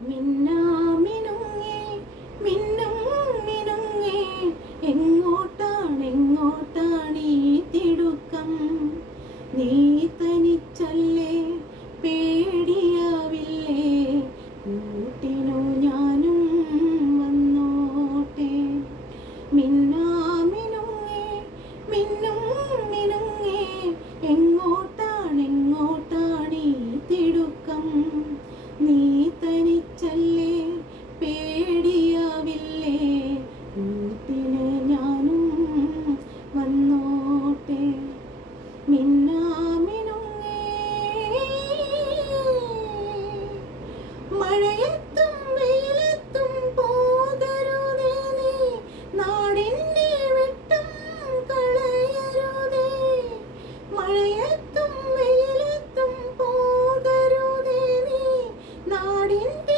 മിന്നാമിനുങ്ങേ മിന്നും മിനുങ്ങേ എങ്ങോട്ടാണെങ്ങോട്ടാണീ തിടുക്കം നീ തനിച്ചല്ലേ പേടിയാവില്ലേ കൂട്ടിനു ഞാനും വന്നോട്ടെ മിന്നാമിനുങ്ങേ മിന്നും മിനുങ്ങേ എങ്ങോട്ടാണെങ്ങോട്ടാണീ തിടുക്കം നീ തനിച്ചല്ലേ പേടിയാവില്ലേ കൂട്ടിന് ഞാനും വന്നോട്ടെ മിന്നാമിനുങ്ങേ മഴയത്തും വെയിലത്തും പോകരുതേ നീ നാടിൻ്റെ വെട്ടം കളയരുതേ മഴയത്തും വെയിലത്തും പോകരുതേ നീ നാടിൻ്റെ